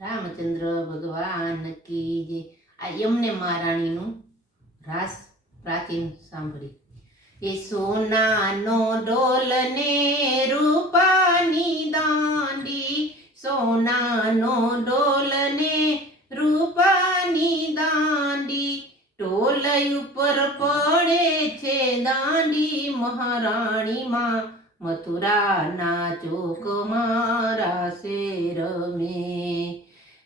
રામચંદ્ર ભગવાન કી જે આ યમને મહારાણીનું રાસ પ્રાચીન સાંભળી. એ સોનાનો ઢોલ ને રૂપાની દાંડી. સોનાનો ઢોલ ને રૂપાની દાંડી. ઢોલ ઉપર પડે છે દાંડી મહારાણીમાં. મથુરાના ચોક મારા શેર મેં.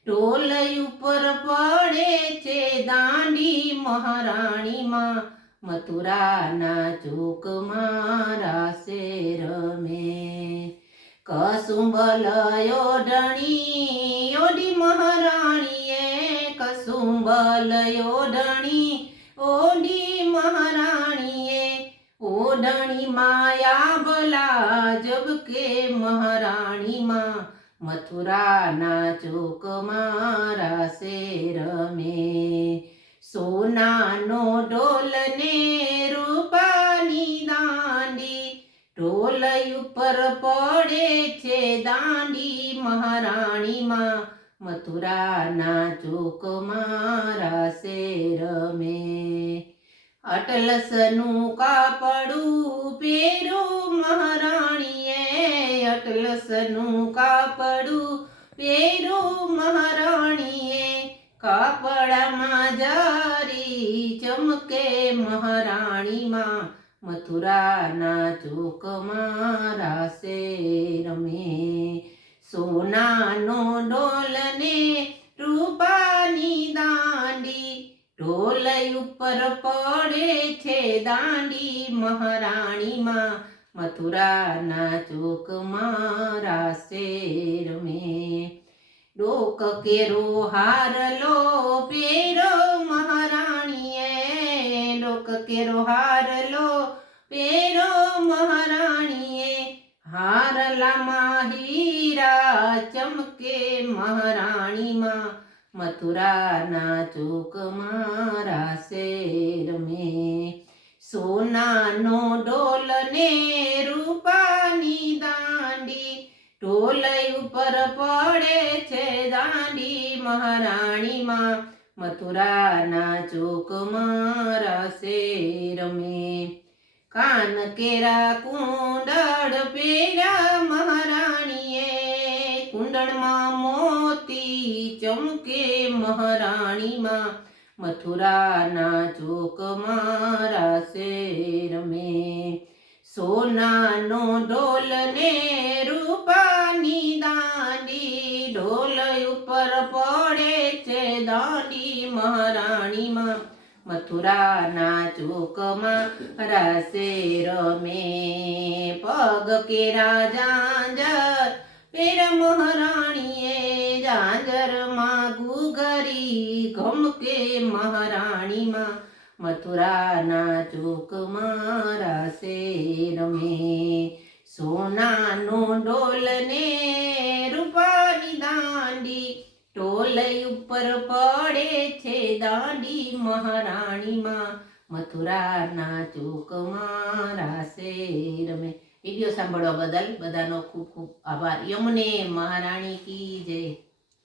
ઢોલ ઉપર પડે છે દાંડી મહારાણીમાં. મથુરાના ચોકમાં રાસે રમે. મેં કસુંબલયો ઢણી ઓડી મહારાણીએ કસુંબલ ઢણી ઓડી મહારાણીએ ઓઢણી માયા ભલા જબકે મહારાણીમાં. મથુરાના ચોક મારા શેર મેં સોનાનો ઢોલ ને રૂપાની દાંડી ઢોલ ઉપર પડે છે દાંડી મહારાણીમાં. મથુરાના ચોક મારા શેર મેં અટલસનું કાપડું અટલસનું કાપડું પહેરું મહારાણીએ. કાપડામાં જારી ચમકે મહારાણીમાં. મથુરાના ચોક મારા શેર મેં સોનાનો ડોલને રૂપાની દાંડી. ઢોલ ઉપર પડે છે દાંડી મહારાણીમાં. મથુરાના ચોકમાં રાશેર શેર મેં ડોક કેરો હારલો પેરો મહારાણીએ. ડોક કેરો હારલો પેરો મહારાણીએ. હારલામાં હીરા ચમકે મહારાણીમાં. મથુરાના ચોકમાં મારા દાંડી ઢોલ ઉપર પડે છે દાંડી મહારાણીમાં. મથુરાના ચોકમાં મારા શેર મેં કાન કેરા કુંડળ પેરા મહારાણીએ. કુંડળમાં મોતી ચમકે મહારાણીમાં. મથુરાના ચોકમાં મારા શેર મેં સોનાનો ઢોલ દાંડી મહારાણીમાં, મથુરાના ચોકમાં રાસે રમે. પગ કેરા જાંજર પેર મહારાણીએ જાંજરમાં ગુગરી ગમકે મહારાણીમાં. મથુરાના ચોકમાં રાસે રમે. સોનાનો ઢોલ ને રૂપાની ઢોલ ઉપર પડે છે દાંડી મહારાણીમાં. મથુરાના ચોકમાં રાસે રમે વીડિયો સાંભળવા બદલ બધાનો ખૂબ ખૂબ આભાર. યમને મહારાણી કી જય.